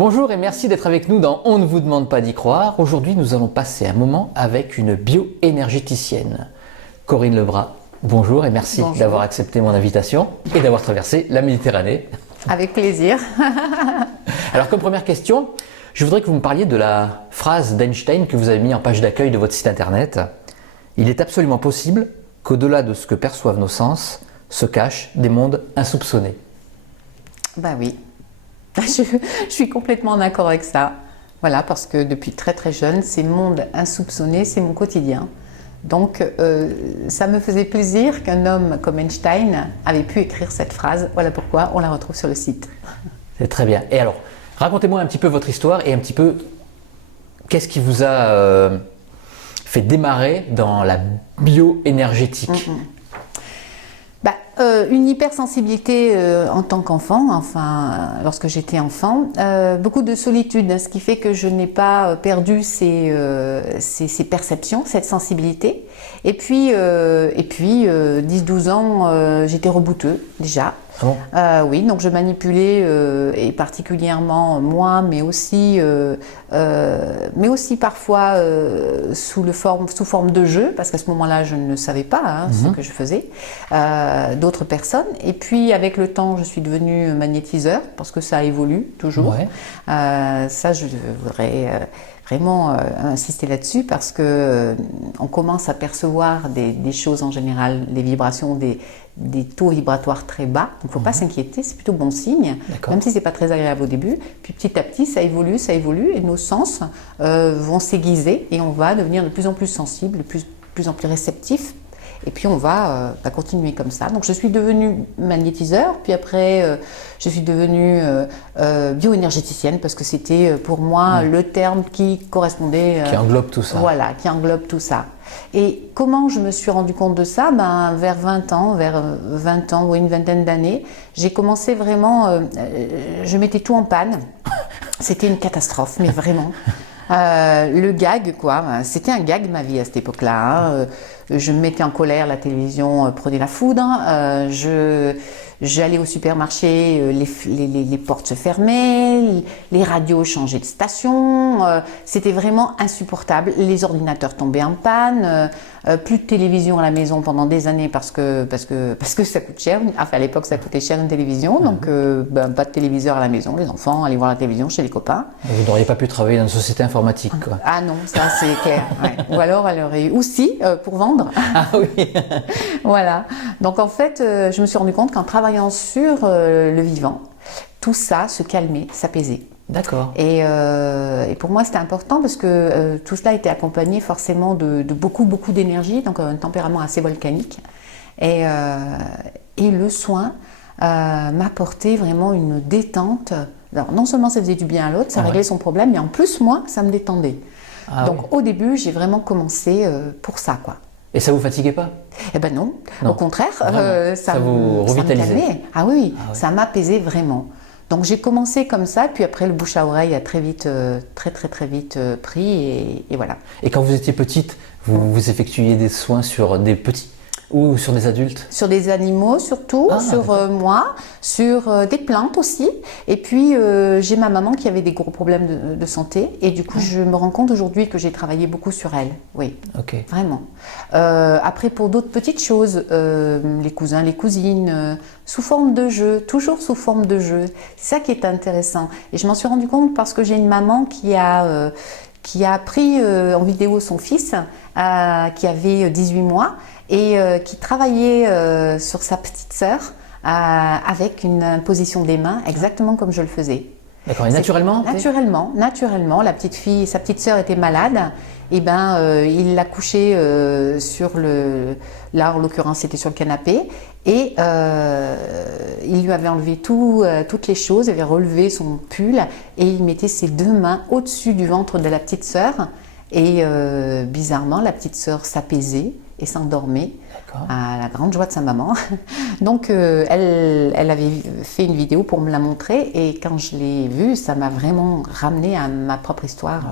Bonjour et merci d'être avec nous dans On ne vous demande pas d'y croire. Aujourd'hui, nous allons passer un moment avec une bioénergéticienne. Corinne Lebras, bonjour et merci d'avoir accepté mon invitation et d'avoir traversé la Méditerranée. Avec plaisir. Alors comme première question, je voudrais que vous me parliez de la phrase d'Einstein que vous avez mis en page d'accueil de votre site internet. Il est absolument possible qu'au-delà de ce que perçoivent nos sens se cachent des mondes insoupçonnés. Ben oui, je suis complètement en accord avec ça. Voilà, parce que depuis très très jeune, ces mondes insoupçonnés, c'est mon quotidien. Donc ça me faisait plaisir qu'un homme comme Einstein avait pu écrire cette phrase. Voilà pourquoi on la retrouve sur le site. C'est très bien. Et alors, racontez-moi un petit peu votre histoire et un petit peu qu'est-ce qui vous a fait démarrer dans la bioénergétique. Une hypersensibilité en tant qu'enfant, enfin lorsque j'étais enfant, beaucoup de solitude, ce qui fait que je n'ai pas perdu ces perceptions, cette sensibilité. Et puis 10-12 ans, j'étais rebouteux déjà. Ah bon oui, donc je manipulais et particulièrement moi, mais aussi parfois sous forme de jeu, parce qu'à ce moment-là, je ne savais pas ce que je faisais, d'autres personnes. Et puis avec le temps, je suis devenue magnétiseur, parce que ça évolue toujours. Ouais. Ça, je voudrais vraiment insister là-dessus, parce que on commence à percevoir des choses en général, des vibrations, des taux vibratoires très bas. Donc il ne faut pas s'inquiéter, c'est plutôt bon signe, même si ce n'est pas très agréable au début. Puis petit à petit, ça évolue, et nos sens vont s'aiguiser et on va devenir de plus en plus sensible, de plus en plus réceptif. Et puis on va continuer comme ça. Donc je suis devenue magnétiseur, puis après je suis devenue bioénergéticienne, parce que c'était pour moi le terme qui correspondait… qui englobe tout ça. Voilà, qui englobe tout ça. Et comment je me suis rendu compte de ça? Vers 20 ans ou une vingtaine d'années, j'ai commencé vraiment… je mettais tout en panne. C'était une catastrophe, mais vraiment. Le gag, quoi. C'était un gag ma vie à cette époque-là. Je me mettais en colère, la télévision prenait la foudre. J'allais au supermarché, les portes se fermaient, les radios changeaient de station. C'était vraiment insupportable. Les ordinateurs tombaient en panne. Plus de télévision à la maison pendant des années parce que ça coûte cher. Enfin, à l'époque, ça coûtait cher une télévision. Donc, pas de téléviseur à la maison. Les enfants allaient voir la télévision chez les copains. Vous n'auriez pas pu travailler dans une société informatique, quoi. Ah non, ça c'est clair. Ouais. Ou alors, elle aurait eu aussi pour vendre. Ah oui. Voilà. Donc, en fait, je me suis rendu compte qu'en travaillant sur le vivant, tout ça se calmait, s'apaisait. D'accord. Et pour moi, c'était important parce que tout cela était accompagné forcément de beaucoup d'énergie, donc un tempérament assez volcanique. Et le soin m'apportait vraiment une détente. Alors, non seulement ça faisait du bien à l'autre, ça réglait son problème, mais en plus, moi, ça me détendait. Donc, au début, j'ai vraiment commencé pour ça, quoi. Et ça vous fatiguait pas? Eh ben non. Au contraire, ça vous revitalisait. Ça me calmait. Ah oui, ça m'apaisait vraiment. Donc j'ai commencé comme ça, puis après le bouche à oreille a très vite pris et voilà. Et quand vous étiez petite, vous effectuiez des soins sur des petits ou sur des adultes? Sur des animaux surtout, sur moi, sur des plantes aussi. Et puis j'ai ma maman qui avait des gros problèmes de santé et du coup je me rends compte aujourd'hui que j'ai travaillé beaucoup sur elle. Oui, vraiment. Après pour d'autres petites choses, les cousins, les cousines, sous forme de jeu, toujours sous forme de jeu. C'est ça qui est intéressant. Et je m'en suis rendu compte parce que j'ai une maman qui a pris en vidéo son fils qui avait 18 mois et qui travaillait sur sa petite sœur avec une position des mains exactement comme je le faisais. D'accord, et naturellement? Naturellement, sa petite sœur était malade, et il l'a couchée là en l'occurrence c'était sur le canapé, et il lui avait enlevé toutes les choses, il avait relevé son pull, et il mettait ses deux mains au-dessus du ventre de la petite sœur, et bizarrement la petite sœur s'apaisait et s'endormait à la grande joie de sa maman. Donc elle avait fait une vidéo pour me la montrer et quand je l'ai vue, ça m'a vraiment ramené à ma propre histoire.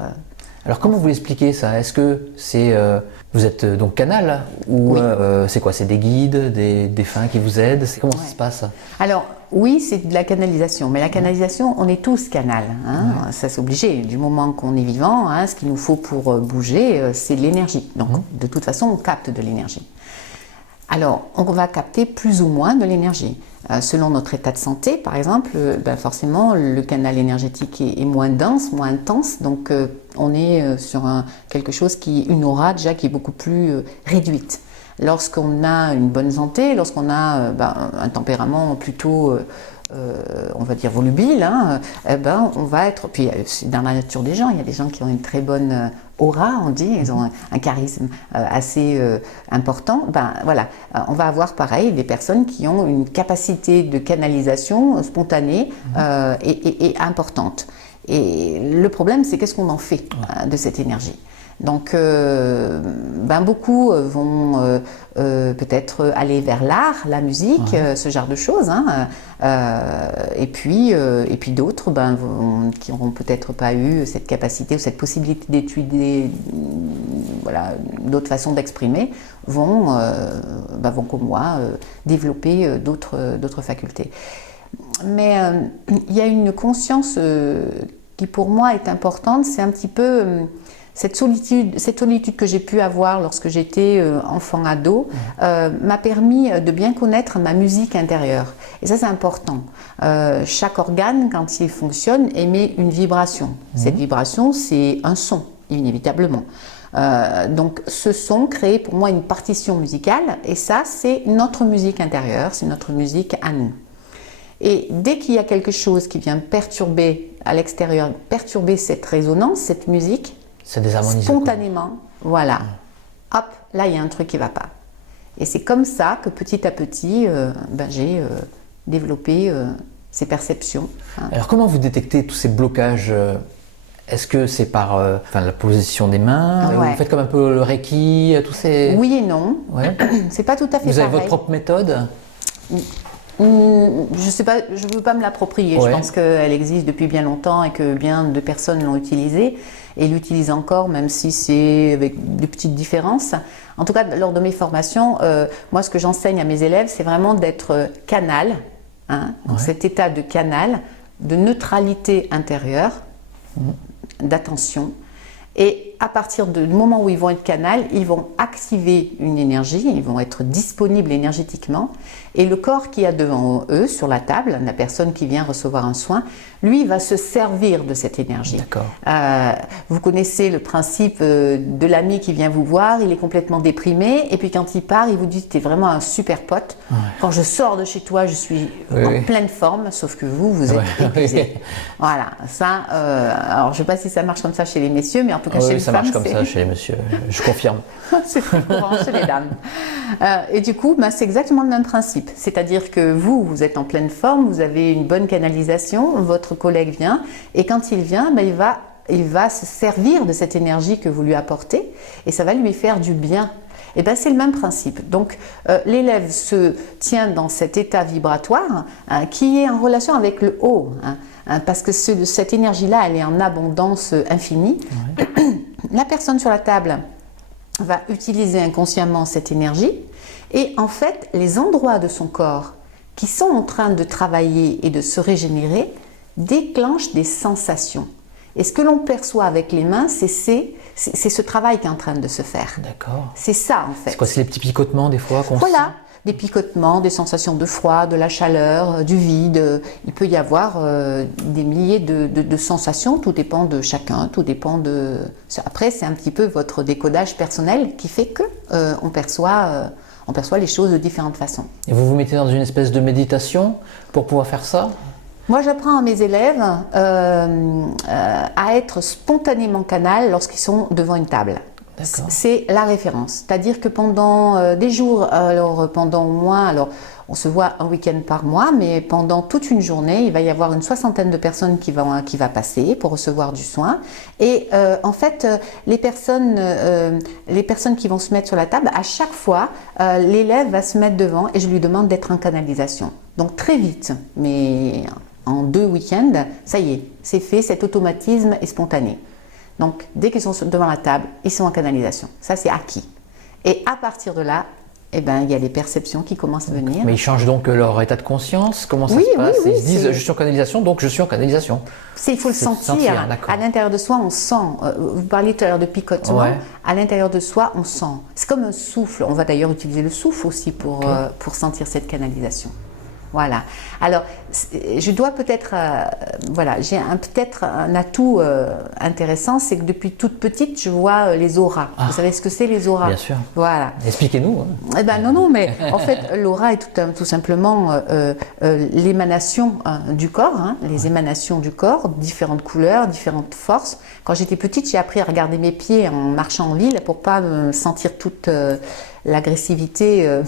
Alors comment vous l'expliquez ça? Est-ce que c'est vous êtes donc canal ou c'est quoi? C'est des guides, des défunts qui vous aident? Comment ça se passe? Alors oui, c'est de la canalisation, mais la canalisation, on est tous canal, hein, ça c'est obligé. Du moment qu'on est vivant, hein, ce qu'il nous faut pour bouger, c'est de l'énergie. Donc, de toute façon, on capte de l'énergie. Alors, on va capter plus ou moins de l'énergie. Selon notre état de santé, par exemple, forcément, le canal énergétique est moins dense, moins intense, donc on est sur quelque chose une aura déjà qui est beaucoup plus réduite. Lorsqu'on a une bonne santé, lorsqu'on a un tempérament plutôt, on va dire volubile, hein, on va être. Puis c'est dans la nature des gens, il y a des gens qui ont une très bonne aura, on dit, ils ont un charisme assez important. Voilà, on va avoir pareil des personnes qui ont une capacité de canalisation spontanée et importante. Et le problème, c'est qu'est-ce qu'on en fait de cette énergie. Donc, beaucoup vont peut-être aller vers l'art, la musique, ce genre de choses. Hein, et puis d'autres qui n'auront peut-être pas eu cette capacité ou cette possibilité d'étudier d'autres façons d'exprimer, vont comme moi, développer d'autres facultés. Mais il y a une conscience qui pour moi est importante, c'est un petit peu... Cette solitude que j'ai pu avoir lorsque j'étais enfant-ado m'a permis de bien connaître ma musique intérieure. Et ça, c'est important. Chaque organe, quand il fonctionne, émet une vibration. Cette vibration, c'est un son, inévitablement. Donc, ce son crée pour moi une partition musicale. Et ça, c'est notre musique intérieure, c'est notre musique à nous. Et dès qu'il y a quelque chose qui vient perturber à l'extérieur, perturber cette résonance, cette musique, c'est désharmonisé. Spontanément, voilà. Hop, là, il y a un truc qui ne va pas. Et c'est comme ça que petit à petit, j'ai développé ces perceptions. Hein. Alors, comment vous détectez tous ces blocages? Est-ce que c'est par la position des mains? Vous faites comme un peu le Reiki, tous ces... Oui et non. Ouais. C'est pas tout à fait pareil. Vous avez votre propre méthode? Je sais pas, je ne veux pas me l'approprier. Je pense qu'elle existe depuis bien longtemps et que bien de personnes l'ont utilisée et l'utilisent encore, même si c'est avec des petites différences. En tout cas, lors de mes formations, moi, ce que j'enseigne à mes élèves, c'est vraiment d'être canal, dans cet état de canal, de neutralité intérieure, d'attention. Et à partir du moment où ils vont être canal, ils vont activer une énergie, ils vont être disponibles énergétiquement. Et le corps qui a devant eux, sur la table, la personne qui vient recevoir un soin, lui va se servir de cette énergie. Vous connaissez le principe de l'ami qui vient vous voir, il est complètement déprimé, et puis quand il part, il vous dit « t'es vraiment un super pote, quand je sors de chez toi, je suis en pleine forme, sauf que vous êtes épuisé. » Voilà, ça, alors je ne sais pas si ça marche comme ça chez les messieurs, mais en tout cas chez les femmes, ça marche comme ça chez les messieurs, je confirme. C'est très courant chez les dames. Et du coup, c'est exactement le même principe. C'est-à-dire que vous êtes en pleine forme, vous avez une bonne canalisation, votre collègue vient, et quand il vient, il va se servir de cette énergie que vous lui apportez, et ça va lui faire du bien. Et c'est le même principe. Donc, l'élève se tient dans cet état vibratoire qui est en relation avec le haut, parce que cette énergie-là, elle est en abondance infinie. La personne sur la table va utiliser inconsciemment cette énergie et en fait, les endroits de son corps qui sont en train de travailler et de se régénérer déclenchent des sensations. Et ce que l'on perçoit avec les mains, c'est ce travail qui est en train de se faire. D'accord. C'est ça en fait. C'est quoi, c'est les petits picotements des fois qu'on Voilà, sent? Des picotements, des sensations de froid, de la chaleur, du vide. Il peut y avoir des milliers de sensations, tout dépend de chacun, tout dépend de... Après, c'est un petit peu votre décodage personnel qui fait que on perçoit les choses de différentes façons. Et vous vous mettez dans une espèce de méditation pour pouvoir faire ça? Moi, j'apprends à mes élèves à être spontanément canal lorsqu'ils sont devant une table. C'est la référence. C'est-à-dire que pendant des jours, pendant au moins, on se voit un week-end par mois, mais pendant toute une journée, il va y avoir une 60aine de personnes qui va passer pour recevoir du soin. Et en fait, les personnes qui vont se mettre sur la table, à chaque fois, l'élève va se mettre devant et je lui demande d'être en canalisation. Donc très vite, mais en 2 week-ends, ça y est, c'est fait, cet automatisme est spontané. Donc, dès qu'ils sont devant la table, ils sont en canalisation. Ça, c'est acquis. Et à partir de là, eh ben, il y a les perceptions qui commencent à venir. Mais ils changent donc leur état de conscience? Comment ça se passe? Oui, Ils se disent je suis en canalisation, donc je suis en canalisation. Il faut le sentir. À l'intérieur de soi, on sent. Vous parliez tout à l'heure de picotement. Ouais. À l'intérieur de soi, on sent. C'est comme un souffle. On va d'ailleurs utiliser le souffle aussi pour sentir cette canalisation. Voilà. Alors, je dois peut-être, voilà, j'ai peut-être un atout intéressant, c'est que depuis toute petite, je vois les auras. Vous savez ce que c'est les auras? Bien sûr. Voilà. Expliquez-nous. Eh ben non, mais en fait, l'aura est tout simplement l'émanation du corps, hein, les émanations du corps, différentes couleurs, différentes forces. Quand j'étais petite, j'ai appris à regarder mes pieds en marchant en ville pour pas me sentir toute l'agressivité.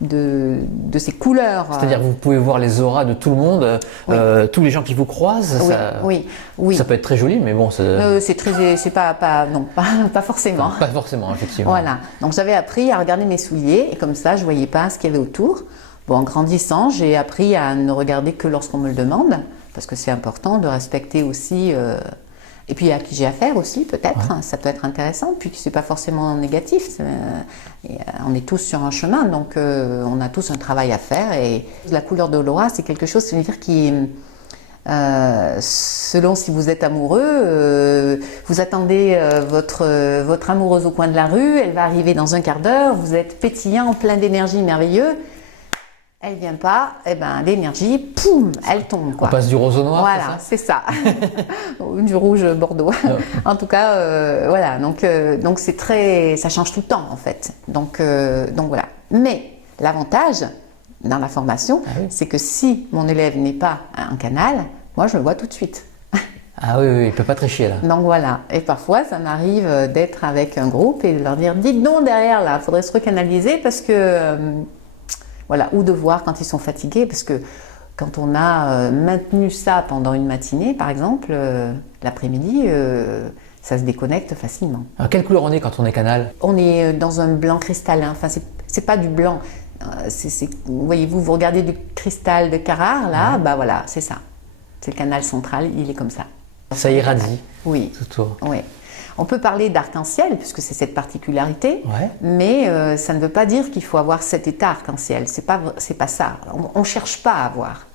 De ces couleurs. C'est-à-dire que vous pouvez voir les auras de tout le monde, oui. Tous les gens qui vous croisent. Oui. Ça peut être très joli, mais bon, c'est pas forcément. Pas forcément, effectivement. Voilà. Donc j'avais appris à regarder mes souliers et comme ça, je voyais pas ce qu'il y avait autour. Bon, en grandissant, j'ai appris à ne regarder que lorsqu'on me le demande, parce que c'est important de respecter aussi. Et puis à qui j'ai affaire aussi, peut-être, ouais. Ça peut être intéressant, puis c'est pas forcément négatif. On est tous sur un chemin, donc on a tous un travail à faire. Et la couleur de l'aura, c'est quelque chose, c'est-à-dire qui, selon si vous êtes amoureux, vous attendez votre amoureuse au coin de la rue, elle va arriver dans un quart d'heure, vous êtes pétillant, plein d'énergie, merveilleux. Elle vient pas, et ben l'énergie, poum, elle tombe. Quoi. On passe du rose au noir. Voilà, c'est ça. Du rouge bordeaux. En tout cas, voilà. Donc c'est très, ça change tout le temps en fait. Donc voilà. Mais l'avantage dans la formation, c'est que si mon élève n'est pas un canal, moi je le vois tout de suite. Ah oui, il peut pas tricher là. Donc voilà. Et parfois, ça m'arrive d'être avec un groupe et de leur dire, dites donc derrière là, faudrait se recanaliser parce que voilà, ou de voir quand ils sont fatigués, parce que quand on a maintenu ça pendant une matinée, par exemple, l'après-midi, ça se déconnecte facilement. Alors, quelle couleur on est quand on est canal? On est dans un blanc cristallin, enfin c'est pas du blanc, voyez-vous, vous regardez du cristal de Carrare, là, bah voilà, c'est ça. C'est le canal central, il est comme ça. Ça irradie. Oui. Tout autour. Oui. On peut parler d'arc-en-ciel, puisque c'est cette particularité, ouais. Mais ça ne veut pas dire qu'il faut avoir cet état arc-en-ciel. C'est pas ça. On ne cherche pas à voir.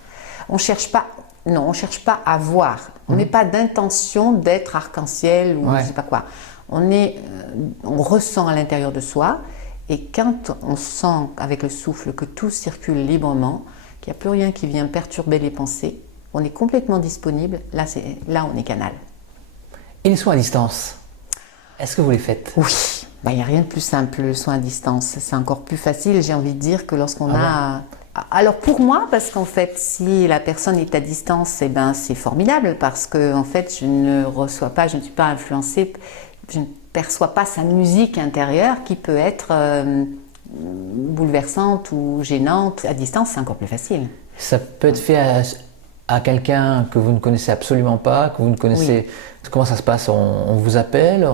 On cherche pas à voir. On n'est pas d'intention d'être arc-en-ciel ou je ne sais pas quoi. On ressent à l'intérieur de soi, et quand on sent avec le souffle que tout circule librement, qu'il n'y a plus rien qui vient perturber les pensées, on est complètement disponible, là on est canal. Et les soins à distance, est-ce que vous les faites? Oui, il n'y a rien de plus simple, le soin à distance. C'est encore plus facile, j'ai envie de dire, que lorsqu'on a... Bon. Alors pour moi, parce qu'en fait, si la personne est à distance, eh ben, c'est formidable, parce que en fait, je ne reçois pas, je ne suis pas influencée, je ne perçois pas sa musique intérieure qui peut être bouleversante ou gênante. À distance, c'est encore plus facile. Ça peut être fait à quelqu'un que vous ne connaissez absolument pas, que vous ne connaissez... Oui. Comment ça se passe? On vous appelle?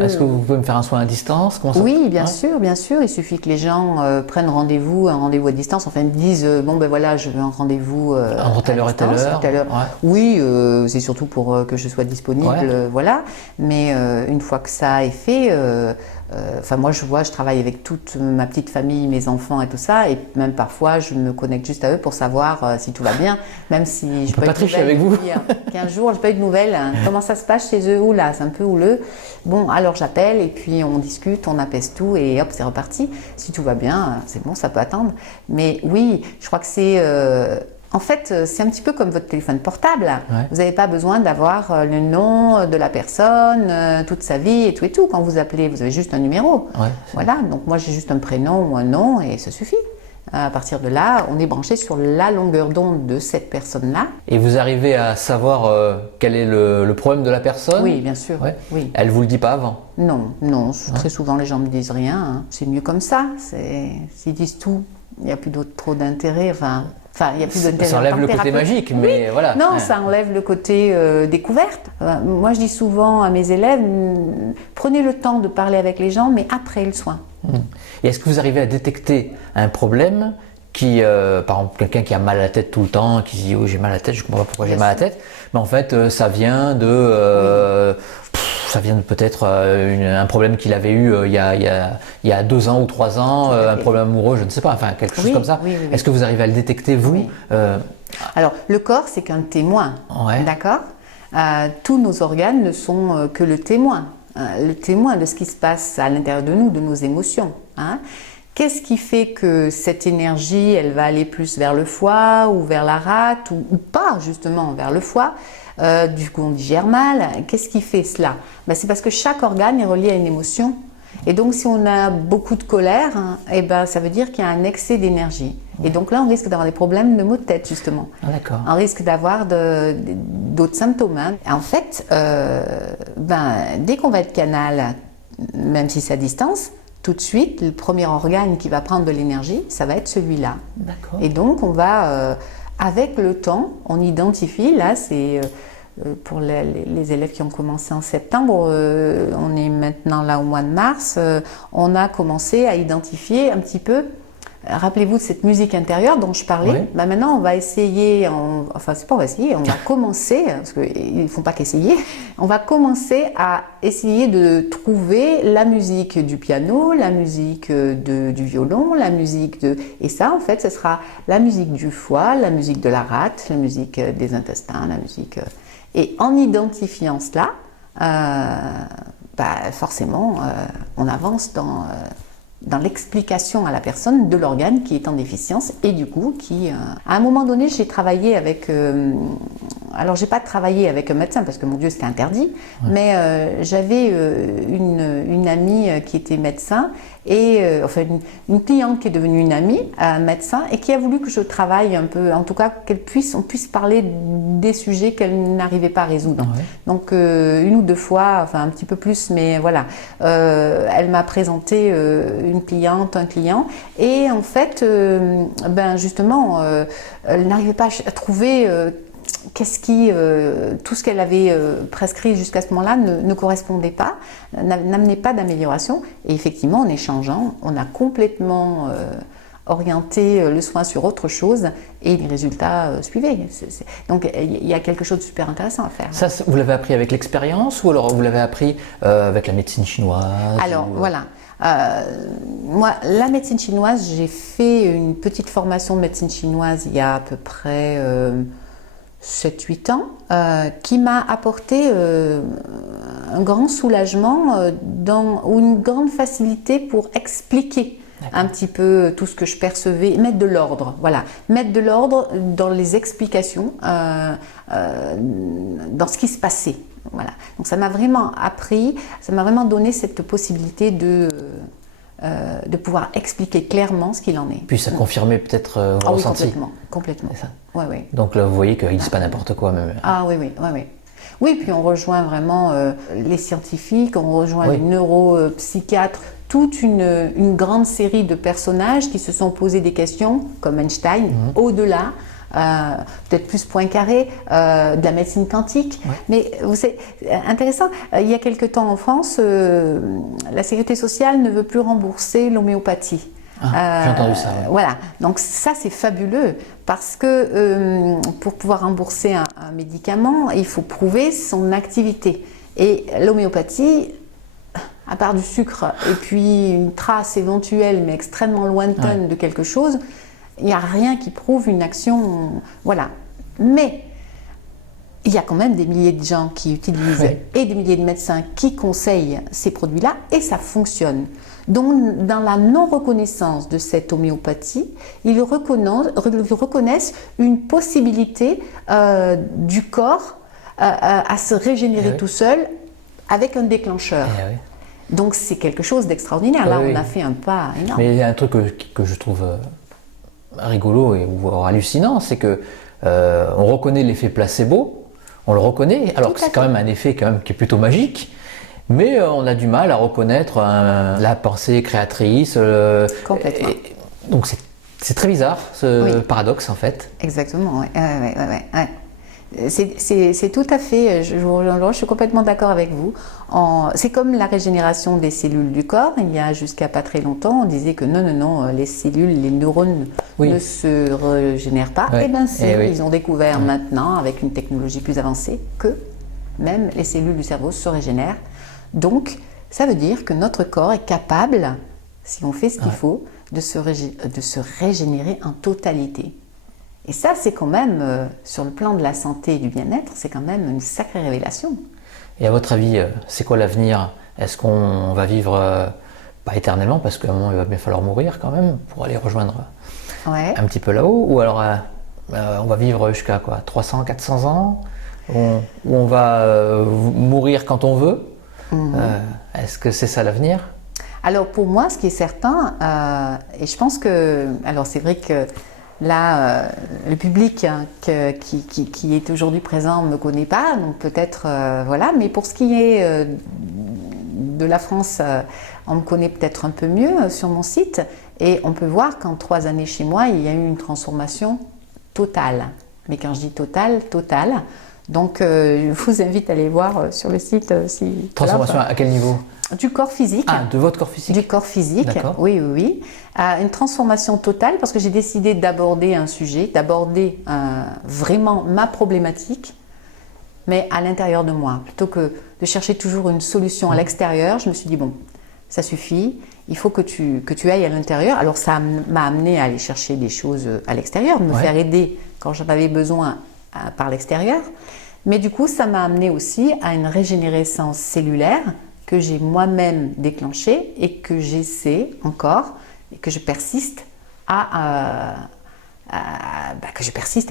Est-ce que vous pouvez me faire un soin à distance? Oui, bien sûr, bien sûr. Il suffit que les gens prennent un rendez-vous à distance. Enfin, ils me disent, bon ben voilà, je veux un rendez-vous entre telle heure et telle heure. Ouais. Oui, c'est surtout pour que je sois disponible, voilà. Mais une fois que ça est fait... moi je travaille avec toute ma petite famille, mes enfants et tout ça, et même parfois je me connecte juste à eux pour savoir si tout va bien, même si je peux pas tricher avec vous. 15 jours, je n'ai pas eu de nouvelles. Hein. Comment ça se passe chez eux? Oula, c'est un peu houleux. Bon, alors j'appelle et puis on discute, on apaise tout et hop, c'est reparti. Si tout va bien, c'est bon, ça peut attendre. Mais oui, je crois que c'est... En fait, c'est un petit peu comme votre téléphone portable. Ouais. Vous n'avez pas besoin d'avoir le nom de la personne, toute sa vie et tout. Quand vous appelez, vous avez juste un numéro. Ouais, voilà, donc moi j'ai juste un prénom ou un nom et ça suffit. À partir de là, on est branché sur la longueur d'onde de cette personne-là. Et vous arrivez à savoir quel est le problème de la personne? Oui, bien sûr. Ouais. Oui. Elle ne vous le dit pas avant? Non. Très souvent les gens ne me disent rien. Hein. C'est mieux comme ça. S'ils disent tout, il n'y a plus trop d'intérêt. Enfin, il n'y a plus d'intérêt. Ça enlève le côté magique, mais voilà. Non, ça enlève le côté découverte. Moi, je dis souvent à mes élèves, prenez le temps de parler avec les gens, mais après le soin. Et est-ce que vous arrivez à détecter un problème qui, par exemple, quelqu'un qui a mal à la tête tout le temps, qui dit « oh, j'ai mal à la tête, je ne comprends pas pourquoi j'ai mal à la tête », mais en fait, ça vient de... Ça vient peut-être un problème qu'il avait eu il y a 2 ans ou 3 ans, un problème amoureux, je ne sais pas, enfin quelque chose comme ça. Oui. Est-ce que vous arrivez à le détecter, vous? Oui. Alors, le corps, c'est qu'un témoin, Ouais. d'accord? Tous nos organes ne sont que le témoin de ce qui se passe à l'intérieur de nous, de nos émotions. Hein. Qu'est-ce qui fait que cette énergie, elle va aller plus vers le foie ou vers la rate ou pas justement vers le foie? Du coup, on digère mal. Qu'est-ce qui fait cela? C'est parce que chaque organe est relié à une émotion. Et donc, si on a beaucoup de colère, ça veut dire qu'il y a un excès d'énergie. Et donc là, on risque d'avoir des problèmes de maux de tête, justement. Ah, d'accord. On risque d'avoir d'autres symptômes. Hein. En fait, dès qu'on va être canal, même si c'est à distance, tout de suite, le premier organe qui va prendre de l'énergie, ça va être celui-là. D'accord. Et donc, on va, avec le temps, on identifie, là, c'est pour les élèves qui ont commencé en septembre, on est maintenant là au mois de mars, on a commencé à identifier un petit peu. Rappelez-vous de cette musique intérieure dont je parlais. Oui. Maintenant, on va essayer, c'est pas on va essayer, on va commencer, parce qu'ils ne font pas qu'essayer, on va commencer à essayer de trouver la musique du piano, la musique du violon, la musique de... Et ça, en fait, ce sera la musique du foie, la musique de la rate, la musique des intestins, la musique... Et en identifiant cela, forcément, on avance dans l'explication à la personne de l'organe qui est en déficience et du coup à un moment donné j'ai travaillé avec alors j'ai pas travaillé avec un médecin parce que mon Dieu c'était interdit, mais j'avais une amie qui était médecin et une cliente qui est devenue une amie un médecin et qui a voulu que je travaille un peu, en tout cas on puisse parler des sujets qu'elle n'arrivait pas à résoudre. Ouais. Donc 1 ou 2 fois, enfin un petit peu plus, mais voilà, elle m'a présenté une cliente, un client, et en fait, justement, elle n'arrivait pas à trouver tout ce qu'elle avait prescrit jusqu'à ce moment-là ne correspondait pas, n'amenait pas d'amélioration. Et effectivement, en échangeant, on a complètement orienté le soin sur autre chose et les résultats suivaient. Donc il y a quelque chose de super intéressant à faire. Ça, vous l'avez appris avec l'expérience ou alors vous l'avez appris avec la médecine chinoise? Alors voilà. Moi, la médecine chinoise, j'ai fait une petite formation de médecine chinoise il y a à peu près 7-8 ans, qui m'a apporté un grand soulagement ou une grande facilité pour expliquer un petit peu tout ce que je percevais, mettre de l'ordre, voilà, mettre de l'ordre dans les explications, dans ce qui se passait. Voilà. Donc ça m'a vraiment appris, ça m'a vraiment donné cette possibilité de pouvoir expliquer clairement ce qu'il en est. Puis ça confirmait peut-être vos ressentis. Oui, complètement. C'est ça. Ouais. Donc là, vous voyez qu'ils ne disent pas n'importe quoi même. Ah oui. Oui, puis on rejoint vraiment les scientifiques, on rejoint les neuropsychiatres, toute une grande série de personnages qui se sont posés des questions, comme Einstein, au-delà. Peut-être plus Poincaré, de la médecine quantique. Ouais. Mais vous savez, intéressant, il y a quelque temps en France, la sécurité sociale ne veut plus rembourser l'homéopathie. J'ai entendu ça. Ouais. Voilà, donc ça c'est fabuleux parce que pour pouvoir rembourser un médicament, il faut prouver son activité. Et l'homéopathie, à part du sucre et puis une trace éventuelle mais extrêmement lointaine de quelque chose, il n'y a rien qui prouve une action, voilà. Mais il y a quand même des milliers de gens qui utilisent et des milliers de médecins qui conseillent ces produits-là et ça fonctionne. Donc, dans la non-reconnaissance de cette homéopathie, ils reconnaissent une possibilité du corps à se régénérer tout seul avec un déclencheur. Donc, c'est quelque chose d'extraordinaire. Là, on a fait un pas énorme. Mais il y a un truc que je trouve rigolo et voire hallucinant, c'est que on reconnaît l'effet placebo, on le reconnaît, alors que c'est quand même un effet qui est plutôt magique, mais on a du mal à reconnaître la pensée créatrice. Complètement. Donc c'est très bizarre ce paradoxe en fait. Exactement, ouais. C'est tout à fait, je suis complètement d'accord avec vous. C'est comme la régénération des cellules du corps. Il y a jusqu'à pas très longtemps, on disait que non, les cellules, les neurones ne se régénèrent pas. Et bien ils ont découvert maintenant, avec une technologie plus avancée, que même les cellules du cerveau se régénèrent. Donc, ça veut dire que notre corps est capable, si on fait ce qu'il faut, de se régénérer en totalité. Et ça, c'est quand même, sur le plan de la santé et du bien-être, c'est quand même une sacrée révélation. Et à votre avis, c'est quoi l'avenir? Est-ce qu'on va vivre, pas éternellement, parce qu'à un moment, il va bien falloir mourir quand même, pour aller rejoindre un petit peu là-haut, ou alors on va vivre jusqu'à quoi, 300, 400 ans, où on va mourir quand on veut? Est-ce que c'est ça l'avenir? Alors pour moi, ce qui est certain, et je pense que, alors c'est vrai que là, le public qui est aujourd'hui présent ne me connaît pas, donc peut-être, voilà, mais pour ce qui est de la France, on me connaît peut-être un peu mieux sur mon site, et on peut voir qu'en 3 années chez moi, il y a eu une transformation totale. Mais quand je dis totale, totale. Donc je vous invite à aller voir sur le site. Transformation à quel niveau? Du corps physique. Ah, de votre corps physique? Du corps physique, oui, oui, oui. Une transformation totale parce que j'ai décidé d'aborder un sujet, d'aborder vraiment ma problématique, mais à l'intérieur de moi. Plutôt que de chercher toujours une solution à l'extérieur, je me suis dit, bon, ça suffit, il faut que tu ailles à l'intérieur. Alors ça m'a amené à aller chercher des choses à l'extérieur, de me faire aider quand j'en avais besoin par l'extérieur. Mais du coup, ça m'a amené aussi à une régénérescence cellulaire que j'ai moi-même déclenchée et que j'essaie encore et que je persiste à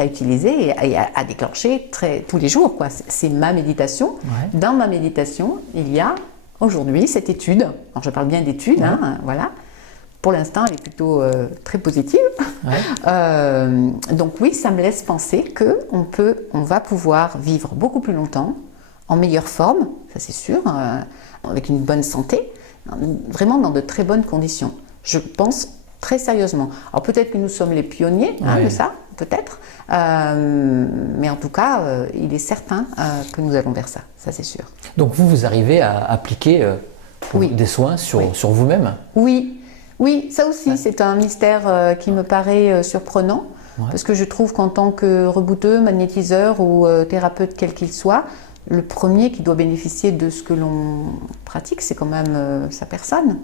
utiliser et à déclencher tous les jours, quoi. C'est ma méditation. Dans ma méditation, il y a aujourd'hui cette étude. Alors je parle bien d'étude, voilà. Pour l'instant, elle est plutôt très positive. Donc oui, ça me laisse penser qu'on va pouvoir vivre beaucoup plus longtemps, en meilleure forme, ça c'est sûr, avec une bonne santé, vraiment dans de très bonnes conditions. Je pense très sérieusement. Alors peut-être que nous sommes les pionniers de ça, peut-être, mais en tout cas, il est certain que nous allons vers ça c'est sûr. Donc vous arrivez à appliquer des soins sur vous-même? Oui, ça aussi, c'est un mystère qui me paraît surprenant, parce que je trouve qu'en tant que rebouteux, magnétiseur ou thérapeute quel qu'il soit, le premier qui doit bénéficier de ce que l'on pratique, c'est quand même sa personne.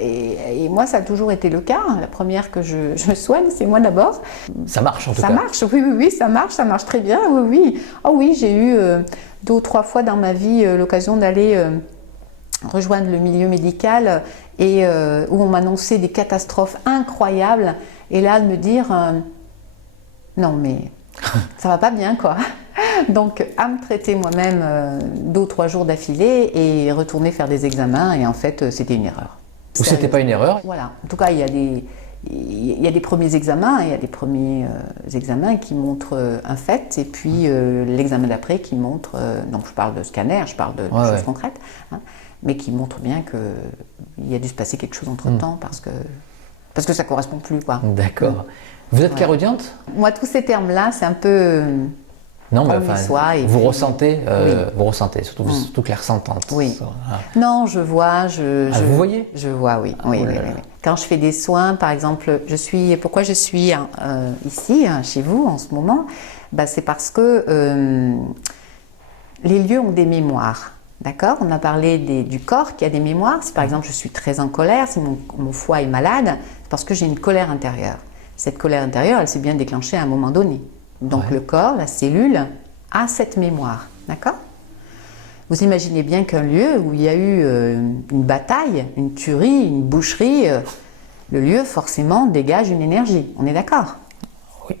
Et moi, ça a toujours été le cas. La première que je soigne, c'est moi d'abord. Ça marche en tout cas. Ça marche, oui, ça marche très bien, oui. Oh oui, j'ai eu 2 ou 3 fois dans ma vie l'occasion d'aller rejoindre le milieu médical et où on m'annonçait des catastrophes incroyables. Et là, de me dire, non mais ça va pas bien, quoi. Donc, à me traiter moi-même 2 ou 3 jours d'affilée et retourner faire des examens. Et en fait, c'était une erreur. Ou c'était pas une erreur? Voilà. En tout cas, il y a des premiers examens, il y a des premiers examens qui montrent un fait, et puis l'examen d'après qui montre, donc je parle de scanner, je parle de choses concrètes, mais qui montre bien qu'il y a dû se passer quelque chose entre-temps parce que ça ne correspond plus, quoi. D'accord. Vous êtes clairaudiente? Moi, tous ces termes-là, c'est un peu... Non, mais vous ressentez, surtout clairsentante. Oui. Non, je vois, vous voyez? Je vois, oui. Oui. Quand je fais des soins, par exemple, pourquoi je suis ici, chez vous, en ce moment, c'est parce que les lieux ont des mémoires. D'accord? On a parlé du corps qui a des mémoires. Si par exemple je suis très en colère, si mon foie est malade, c'est parce que j'ai une colère intérieure. Cette colère intérieure, elle s'est bien déclenchée à un moment donné. Donc le corps, la cellule, a cette mémoire, d'accord? Vous imaginez bien qu'un lieu où il y a eu une bataille, une tuerie, une boucherie, le lieu forcément dégage une énergie, on est d'accord? Oui.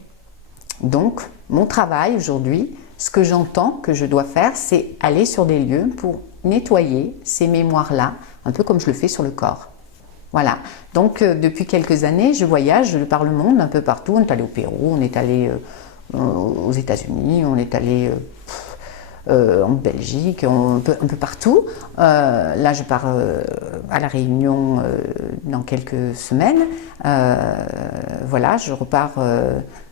Donc mon travail aujourd'hui, ce que j'entends que je dois faire, c'est aller sur des lieux pour nettoyer ces mémoires-là, un peu comme je le fais sur le corps. Voilà, donc depuis quelques années, je voyage par le monde, un peu partout. On est allé au Pérou, on est allé aux États-Unis, on est allé en Belgique, un peu partout. Là, je pars à La Réunion dans quelques semaines. Voilà, je repars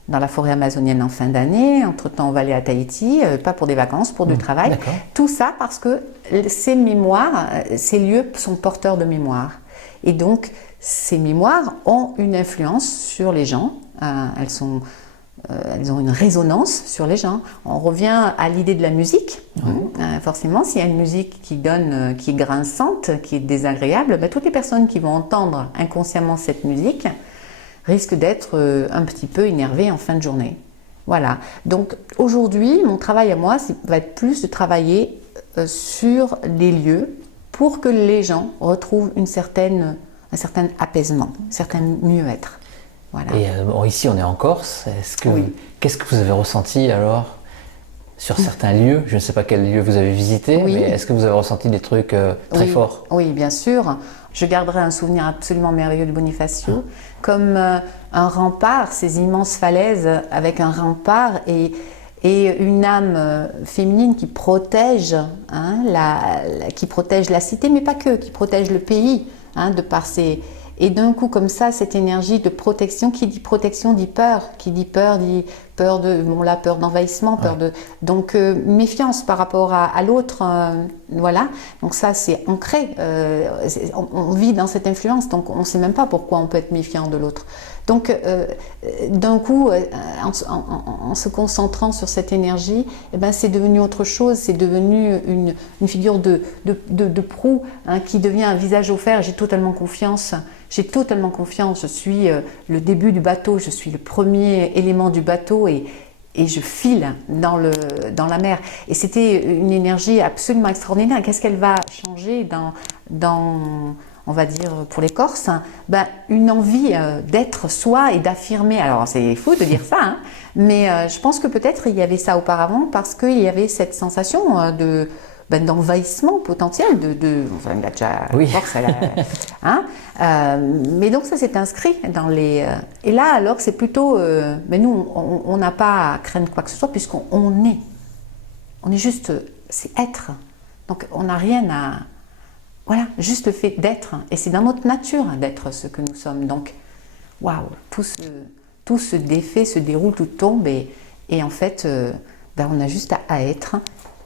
dans la forêt amazonienne en fin d'année. Entre-temps, on va aller à Tahiti, pas pour des vacances, pour du travail. Tout ça parce que ces mémoires, ces lieux sont porteurs de mémoire. Et donc, ces mémoires ont une influence sur les gens. Elles sont elles ont une résonance sur les gens. On revient à l'idée de la musique. Forcément, s'il y a une musique qui donne, qui est grinçante, qui est désagréable, toutes les personnes qui vont entendre inconsciemment cette musique risquent d'être un petit peu énervées en fin de journée. Voilà. Donc aujourd'hui, mon travail à moi, va être plus de travailler sur les lieux pour que les gens retrouvent un certain apaisement, un certain mieux-être. Voilà. Et ici, on est en Corse. Qu'est-ce que vous avez ressenti alors sur certains lieux? Je ne sais pas quel lieu vous avez visité, mais est-ce que vous avez ressenti des trucs très forts? Oui, bien sûr. Je garderai un souvenir absolument merveilleux de Bonifacio, comme un rempart, ces immenses falaises avec un rempart et une âme féminine qui protège, qui protège la cité, mais pas que, qui protège le pays, de par ses... Et d'un coup, comme ça, cette énergie de protection, qui dit protection dit peur, qui dit peur peur d'envahissement, peur de... Donc, méfiance par rapport à l'autre, voilà. Donc ça, c'est ancré. On vit dans cette influence, donc on ne sait même pas pourquoi on peut être méfiant de l'autre. Donc, d'un coup, en se concentrant sur cette énergie, c'est devenu autre chose, c'est devenu une figure de proue qui devient un visage offert. J'ai totalement confiance. Je suis le début du bateau, je suis le premier élément du bateau et je file dans la mer. Et c'était une énergie absolument extraordinaire. Qu'est-ce qu'elle va changer dans on va dire pour les Corses, une envie d'être soi et d'affirmer. Alors c'est fou de dire ça, mais je pense que peut-être il y avait ça auparavant parce qu'il y avait cette sensation d'envahissement potentiel enfin, il a déjà Corse, mais donc ça s'est inscrit dans les et là alors que c'est plutôt mais nous on n'a pas à craindre quoi que ce soit puisqu'on est juste c'est être, donc on n'a rien à voilà, juste le fait d'être, et c'est dans notre nature d'être ce que nous sommes. Donc, waouh, tout se défait, se déroule, tout tombe, et en fait, on a juste à être.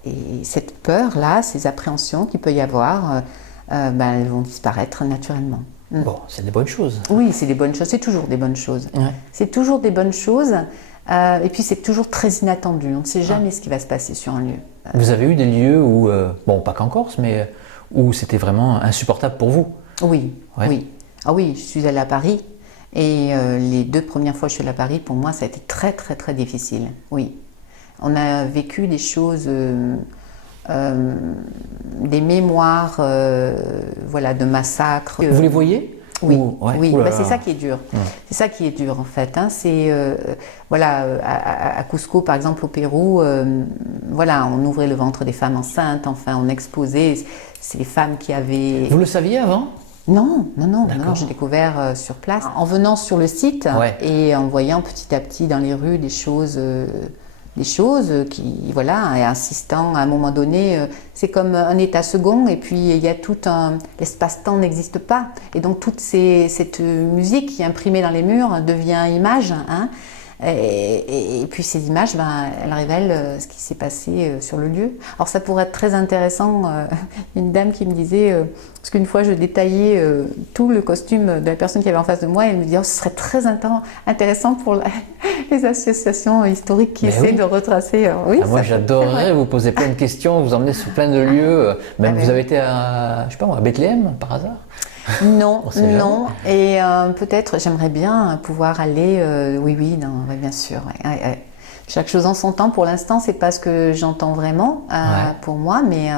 Et cette peur-là, ces appréhensions qu'il peut y avoir, elles vont disparaître naturellement. Bon, c'est des bonnes choses. Oui, c'est des bonnes choses, c'est toujours des bonnes choses. Ouais. C'est toujours des bonnes choses, et puis c'est toujours très inattendu. On ne sait jamais ce qui va se passer sur un lieu. Vous avez eu des lieux où, pas qu'en Corse, mais où c'était vraiment insupportable pour vous? Oui, oui. Ah oui, je suis allée à Paris et les 2 premières fois que je suis allée à Paris, pour moi, ça a été très, très, très difficile. Oui. On a vécu des choses, des mémoires, de massacres. Vous les voyez? Oui, oui. C'est ça qui est dur. C'est ça qui est dur en fait. C'est à Cusco par exemple au Pérou, on ouvrait le ventre des femmes enceintes. Enfin, on exposait. C'est les femmes qui avaient. Vous le saviez avant? Non, j'ai découvert sur place. En venant sur le site et en voyant petit à petit dans les rues des choses qui, et insistant à un moment donné, c'est comme un état second et puis il y a l'espace-temps n'existe pas. Et donc toute cette musique qui est imprimée dans les murs devient image. Et puis ces images, elles révèlent ce qui s'est passé sur le lieu. Alors ça pourrait être très intéressant. Il y a une dame qui me disait, parce qu'une fois je détaillais tout le costume de la personne qui avait en face de moi, et elle me dit ce serait très intéressant pour les associations historiques qui essaient de retracer. Moi j'adorerais vous poser plein de questions, vous emmener sur plein de lieux. Même vous avez été à Bethléem par hasard? Non. Et peut-être, j'aimerais bien pouvoir aller, bien sûr. Chaque chose en son temps. Pour l'instant, c'est pas ce que j'entends vraiment pour moi, mais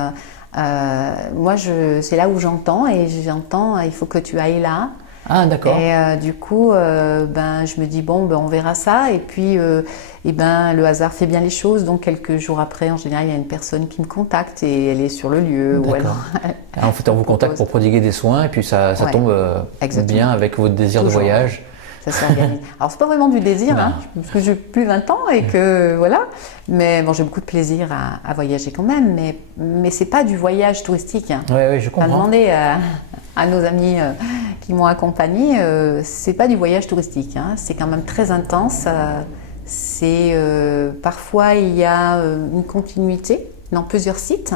moi, c'est là où j'entends et j'entends, il faut que tu ailles là. Ah, d'accord. Et du coup, je me dis, on verra ça. Et puis, le hasard fait bien les choses. Donc, quelques jours après, en général, il y a une personne qui me contacte et elle est sur le lieu. En fait, on vous contacte pour prodiguer des soins et puis ça tombe bien avec votre désir de voyage. Ça s'organise. Alors, c'est pas vraiment du désir, parce que j'ai plus 20 ans et que voilà. Mais j'ai beaucoup de plaisir à voyager quand même. Mais c'est pas du voyage touristique. Oui, je comprends. Demander à nos amis qui m'ont accompagnée, c'est pas du voyage touristique. C'est quand même très intense. Parfois il y a une continuité dans plusieurs sites.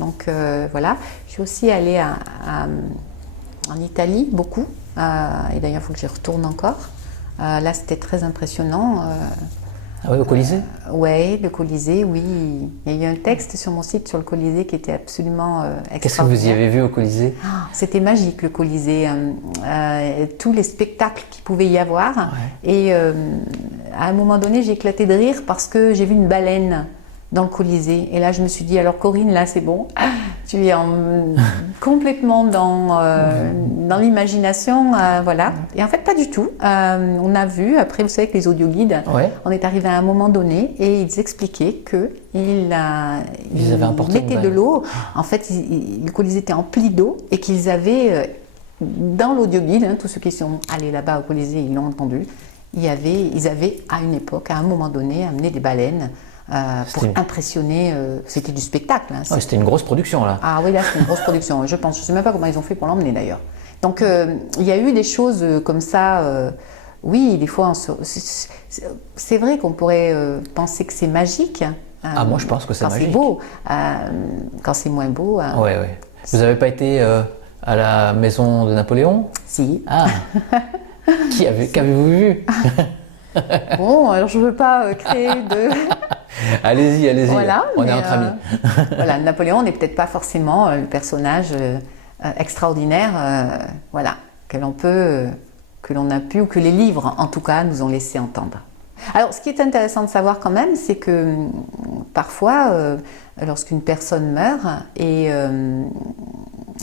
Donc voilà. Je suis aussi allée en Italie beaucoup. Et d'ailleurs, il faut que j'y retourne encore. Là, c'était très impressionnant. Ah oui, au Colisée? Ouais, le Colisée, oui. Il y a eu un texte sur mon site sur le Colisée qui était absolument extraordinaire. Qu'est-ce que vous y avez vu au Colisée? C'était magique le Colisée, tous les spectacles qu'il pouvait y avoir. Ouais. Et à un moment donné, j'ai éclaté de rire parce que j'ai vu une baleine dans le Colisée. Et là, je me suis dit, alors Corinne, là, c'est bon. Tu es complètement dans l'imagination, voilà. Et en fait, pas du tout. On a vu, après, vous savez que les audioguides, Ouais. on est arrivé à un moment donné et ils expliquaient qu'ils mettaient de l'eau. En fait, le Colisée était empli d'eau et qu'ils avaient, dans l'audioguide, hein, tous ceux qui sont allés là-bas au Colisée, ils l'ont entendu, ils avaient, à une époque, à un moment donné, amené des baleines pour impressionner. C'était du spectacle. Hein, c'était une grosse production là. Ah oui, là c'était une grosse production, je pense. Je ne sais même pas comment ils ont fait pour l'emmener d'ailleurs. Donc il y a eu des choses comme ça. Oui, des fois, c'est vrai qu'on pourrait penser que c'est magique. Moi je pense que c'est magique. Quand c'est beau, quand c'est moins beau. Oui. Vous n'avez pas été à la maison de Napoléon? Si. Ah. Qu'avez-vous vu? Bon, alors je ne veux pas créer de... Allez-y, voilà, on est entre amis. Voilà, Napoléon n'est peut-être pas forcément le personnage extraordinaire, voilà, que l'on a pu, ou que les livres, en tout cas, nous ont laissé entendre. Alors, ce qui est intéressant de savoir quand même, c'est que parfois, lorsqu'une personne meurt, et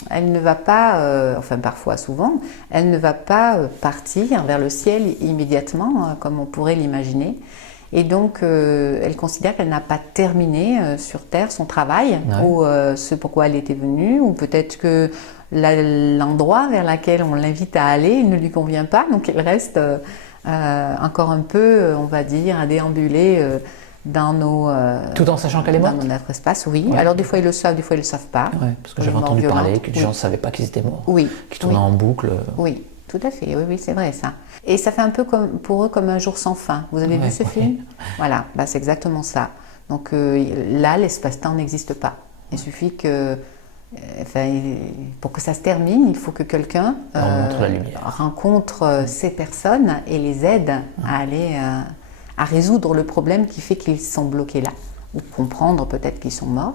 elle ne va pas, enfin parfois, souvent, elle ne va pas partir vers le ciel immédiatement, comme on pourrait l'imaginer. Et donc, elle considère qu'elle n'a pas terminé sur Terre son travail, ou ce pourquoi elle était venue, ou peut-être que l'endroit vers lequel on l'invite à aller ne lui convient pas, donc elle reste encore un peu, on va dire, à déambuler dans nos... Tout en sachant qu'elle est morte? Dans notre espace, oui. Ouais. Alors des fois ils le savent, des fois ils ne le savent pas. Ouais, parce que j'avais entendu parler que les gens ne savaient pas qu'ils étaient morts. Oui. Qu'ils tournaient en boucle. Oui, tout à fait, oui, c'est vrai ça. Et ça fait un peu pour eux comme un jour sans fin. Vous avez vu ce film? Voilà, c'est exactement ça. Donc là, l'espace-temps n'existe pas. Il suffit que... pour que ça se termine, il faut que quelqu'un rencontre ces personnes et les aide à aller à résoudre le problème qui fait qu'ils sont bloqués là, ou comprendre peut-être qu'ils sont morts.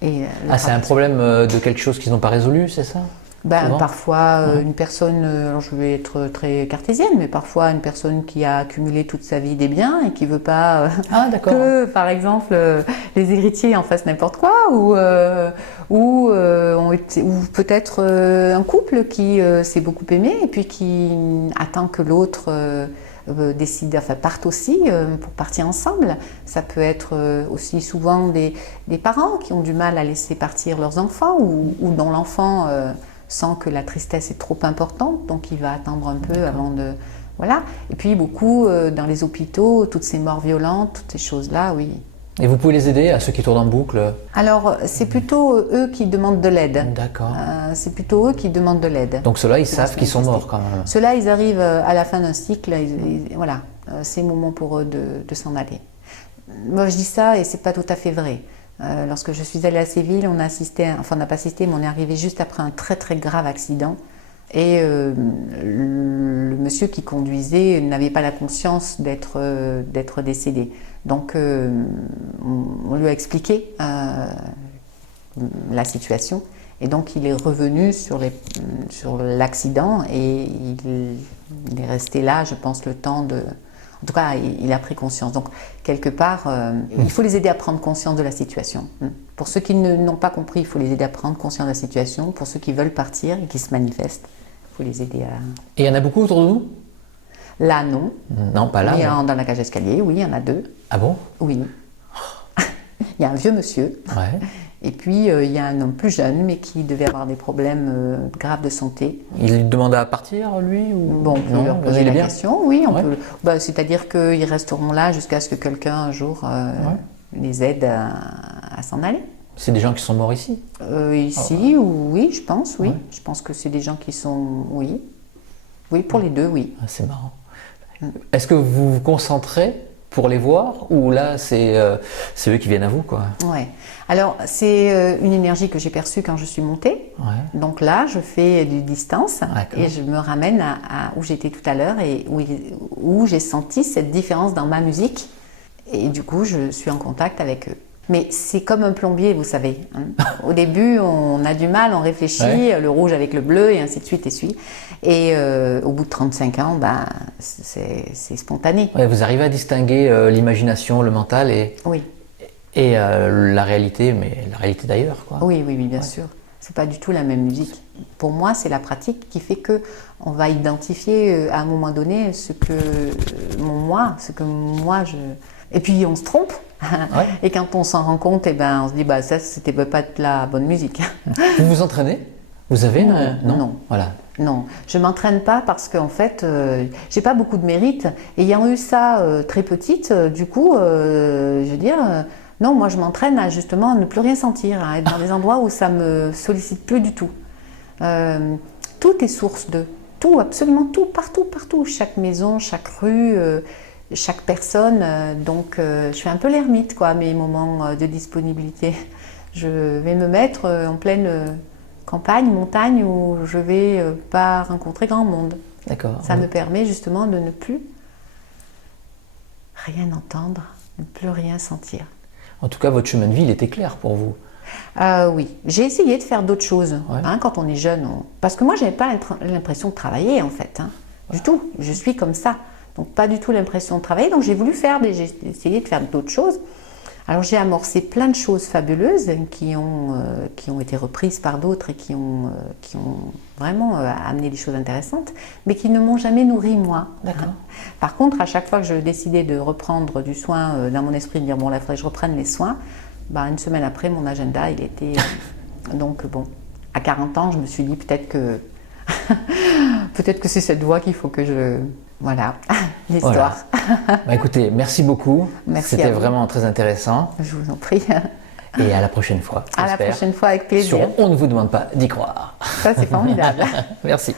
C'est un problème de quelque chose qu'ils n'ont pas résolu, c'est ça? Parfois, une personne, alors je vais être très cartésienne, mais parfois une personne qui a accumulé toute sa vie des biens et qui ne veut pas que, par exemple, les héritiers en fassent n'importe quoi, ou peut-être un couple qui s'est beaucoup aimé et puis qui attend que l'autre parte aussi pour partir ensemble. Ça peut être aussi souvent des parents qui ont du mal à laisser partir leurs enfants ou dont l'enfant... sent que la tristesse est trop importante, donc il va attendre un peu avant de... Voilà. Et puis beaucoup dans les hôpitaux, toutes ces morts violentes, toutes ces choses-là, oui. Et vous pouvez les aider, à ceux qui tournent en boucle? Alors, c'est plutôt eux qui demandent de l'aide. D'accord. C'est plutôt eux qui demandent de l'aide. Donc ceux-là, ils savent qu'ils sont morts quand même. Ceux-là, ils arrivent à la fin d'un cycle, voilà, c'est le moment pour eux de s'en aller. Moi, je dis ça et c'est pas tout à fait vrai. Lorsque je suis allée à Séville, on n'a pas assisté, mais on est arrivé juste après un très très grave accident. Et le monsieur qui conduisait n'avait pas la conscience d'être décédé. Donc on lui a expliqué la situation. Et donc il est revenu sur l'accident et il est resté là, je pense, le temps de... En tout cas, il a pris conscience. Donc, quelque part, il faut les aider à prendre conscience de la situation. Pour ceux qui n'ont pas compris, il faut les aider à prendre conscience de la situation. Pour ceux qui veulent partir et qui se manifestent, il faut les aider à... Et il y en a beaucoup autour de vous? Là, non. Non, pas là. Mais dans la cage d'escalier, oui, il y en a 2. Ah bon? Oui. Il y a un vieux monsieur. Ouais. Et puis, il y a un homme plus jeune, mais qui devait avoir des problèmes graves de santé. Il demande à partir, lui ou... Bon, on peut leur poser la question, oui. peut. C'est-à-dire qu'ils resteront là jusqu'à ce que quelqu'un, un jour, les aide à s'en aller. C'est des gens qui sont morts ici? Ici, oui, je pense, oui. Ouais. Je pense que c'est des gens qui sont... Oui. Oui, pour les deux, oui. Ah, c'est marrant. Est-ce que vous vous concentrez pour les voir ou là, c'est eux qui viennent à vous, quoi? Ouais. Alors, c'est une énergie que j'ai perçue quand je suis montée. Ouais. Donc là, je fais du distance et je me ramène à où j'étais tout à l'heure et où j'ai senti cette différence dans ma musique Et du coup, je suis en contact avec eux. Mais c'est comme un plombier, vous savez. Hein. Au début, on a du mal, on réfléchit, le rouge avec le bleu, et ainsi de suite, et suite. Et au bout de 35 ans, ben, c'est spontané. Ouais, vous arrivez à distinguer l'imagination, le mental Oui. et la réalité, mais la réalité d'ailleurs, quoi. Oui, bien sûr. C'est pas du tout la même musique. Pour moi, c'est la pratique qui fait que on va identifier à un moment donné ce que moi je. Et puis on se trompe. Ouais. Et quand on s'en rend compte, eh ben, on se dit bah ça c'était pas de la bonne musique. Vous vous entraînez? Vous avez non. Voilà. Non, je m'entraîne pas parce qu'en fait, j'ai pas beaucoup de mérite. Ayant eu ça très petite, du coup, je veux dire, non, moi je m'entraîne à justement ne plus rien sentir, à être dans des endroits où ça me sollicite plus du tout. Tout est source de tout, absolument tout, partout. Chaque maison, chaque rue, chaque personne. Donc, je suis un peu l'ermite, quoi, à mes moments de disponibilité. Je vais me mettre en pleine campagne, montagne, où je vais pas rencontrer grand monde. D'accord. Ça me permet justement de ne plus rien entendre, ne plus rien sentir. En tout cas, votre chemin de vie, il était clair pour vous. Oui, j'ai essayé de faire d'autres choses. Ouais. Hein, quand on est jeune, parce que moi, j'avais pas l'impression de travailler en fait, hein, du tout. Je suis comme ça, donc pas du tout l'impression de travailler. Donc j'ai essayé de faire d'autres choses. Alors j'ai amorcé plein de choses fabuleuses qui ont été reprises par d'autres et qui ont vraiment amené des choses intéressantes, mais qui ne m'ont jamais nourri moi. D'accord. Par contre, à chaque fois que je décidais de reprendre du soin dans mon esprit, de dire bon là, il faudrait que je reprenne les soins, bah, une semaine après, mon agenda, il était... donc bon, à 40 ans, je me suis dit peut-être que c'est cette voie qu'il faut que je... Voilà, l'histoire. Voilà. Bah, écoutez, merci beaucoup. Merci C'était à vous. vraiment très intéressant. Je vous en prie. Et à la prochaine fois. À la j'espère. prochaine fois, avec plaisir. Sur On ne vous demande pas d'y croire. Ça, c'est formidable. Merci.